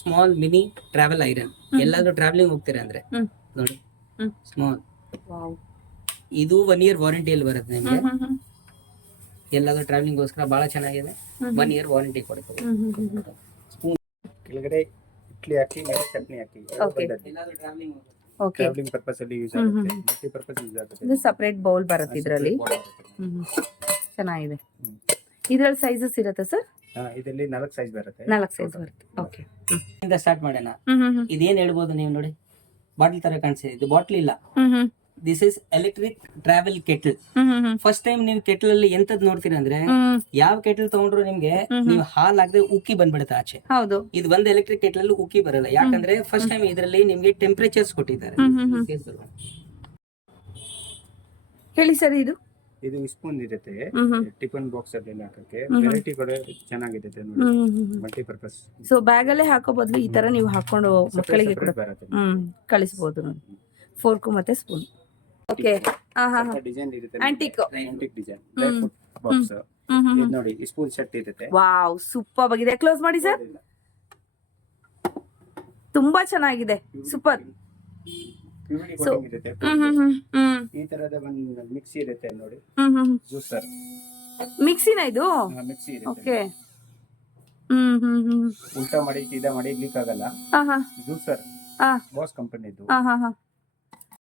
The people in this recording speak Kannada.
Small mini travel iron. ಎಲ್ಲಾದ್ರೂ ಟ್ರಾವೆಲಿಂಗ್ ಹೋಗ್ತೀರಾ ಅಂದ್ರೆ ನೋಡಿ, ಸ್ಮಾಲ್. ಇದು 1 year ವಾರಂಟಿಯಲ್ಲಿ ಬರುತ್ತೆ ನಿಮ್ಗೆ. ಎಲ್ಲಾದ್ರೂ ಟ್ರಾವೆಲಿಂಗ್ ಗೋಸ್ಕರ ಬಹಳ ಚೆನ್ನಾಗಿದೆ. 1 year ವಾರಂಟಿ ಕೊಡ್ತೀವಿ. ಸ್ಪೂನ್ ಕೆಳಗಡೆ ಇಡ್ಲಿ ಹಾಕಿ ಮೇಲೆ ಚಟ್ನಿ ಹಾಕಿ ಎಲ್ಲಾದ್ರೂ ಟ್ರಾವೆಲಿಂಗ್ ಓಕೆ, ಟ್ರಾವೆಲಿಂಗ್ ಪರ್ಪಸ್ ಅಲ್ಲಿ ಯೂಸ್ ಆಗುತ್ತೆ, ಮಲ್ಟಿ ಪರ್ಪಸ್ ಯೂಸ್ ಆಗುತ್ತೆ. ಇದು ಸಪರೇಟ್ ಬೌಲ್ ಬರುತ್ತೆ ಇದರಲ್ಲಿ. ಚೆನ್ನಾಗಿದೆ. ಇದ್ರಲ್ಲಿ ಸೈಜಸ್ ಇರುತ್ತೆ ಸರ್? ಇದರಲ್ಲಿ 4 ಸೈಜ್ ಬರುತ್ತೆ. 4 ಸೈಜ್ ಬರುತ್ತೆ. ಓಕೆ, ಇಂದ ಸ್ಟಾರ್ಟ್ ಮಾಡೋಣ. ಇದೇನ್ ಹೇಳ್ಬೋದು ನೀವು ನೋಡಿ, ಬಾಟಲ್ ತರ ಕಾಣಿಸಿದೆ. ಇದು ಬಾಟಲ್ ಇಲ್ಲ, this is electric travel kettle. First time ನೀವು ಕೆಟಲ್ ಅಲ್ಲಿ ಎಂತದ್ ನೋಡ್ತೀರಾ ಅಂದ್ರೆ, ಯಾವ ಕೆಟಲ್ ತಗೊಂಡ್ರು ನಿಮ್ಗೆ ನೀವು ಹಾಲ್ ಹಾಕದೆ ಉಕ್ಕಿ ಬಂದ್ಬಿಡುತ್ತೆ ಆಚೆ. ಹೌದು. ಇದು ಒಂದು ಎಲೆಕ್ಟ್ರಿಕ್ ಕೆಟಲ್ ಅಲ್ಲಿ ಉಕ್ಕಿ ಬರಲ್ಲ, ಯಾಕಂದ್ರೆ ಫಸ್ಟ್ ಟೈಮ್ ಇದರಲ್ಲಿ ನಿಮ್ಗೆ ಟೆಂಪರೇಚರ್ಸ್ ಕೊಟ್ಟಿದ್ದಾರೆ. ಹೇಳಿ ಸರ್. ಇದು ಸ್ಪೂನ್ ಇರುತ್ತೆ, ಟಿಫನ್ ಬಾಕ್ಸ್ ಅಲ್ಲಿ ಹಾಕಕ್ಕೆ. ವೆರೈಟಿ ಕೂಡ ಚೆನ್ನಾಗಿದೆ ನೋಡಿ, ಮಲ್ಟಿ ಪರ್ಪಸ್. ಸೊ ಬ್ಯಾಗ್ ಅಲ್ಲೇ ಹಾಕೋ ಬದಲು ಈ ತರ ನೀವು ಹಾಕೊಂಡು ಮಕ್ಕಳಿಗೆ ಕೂಡ ಕಳಿಸಬಹುದು ನೋಡಿ. ಫೋರ್ಕು ಮತ್ತೆ ಸ್ಪೂನ್. ಓಕೆ, ಡಿಸೈನ್ ಇರುತ್ತೆ, antique design. Dry fruit box ಇದು ನೋಡಿ, ಸ್ಪೂನ್ ಸೆಟ್ ಇರುತ್ತೆ. ವಾವ್, ಸೂಪರ್ ಆಗಿದೆ. ಕ್ಲೋಸ್ ಮಾಡಿ ಸರ್. ತುಂಬಾ ಚೆನ್ನಾಗಿದೆ, ಸೂಪರ್. ಈ ತರದ ಒಂದು ಮಿಕ್ಸಿ ಇರುತ್ತೆ ನೋಡಿ, ಜ್ಯೂಸರ್. ಮಿಕ್ಸಿನ ಇದು? ಮಿಕ್ಸಿ ಇರುತ್ತೆ. ಓಕೆ. ಉಲ್ಟಾ ಮಾಡಿ ಸೀದಾ ಮಾಡಿ ಇಡ್ಲಿಕ್ಕೆ ಆಗಲ್ಲ. ಜ್ಯೂಸರ್, ಬಾಸ್ ಕಂಪನಿದು.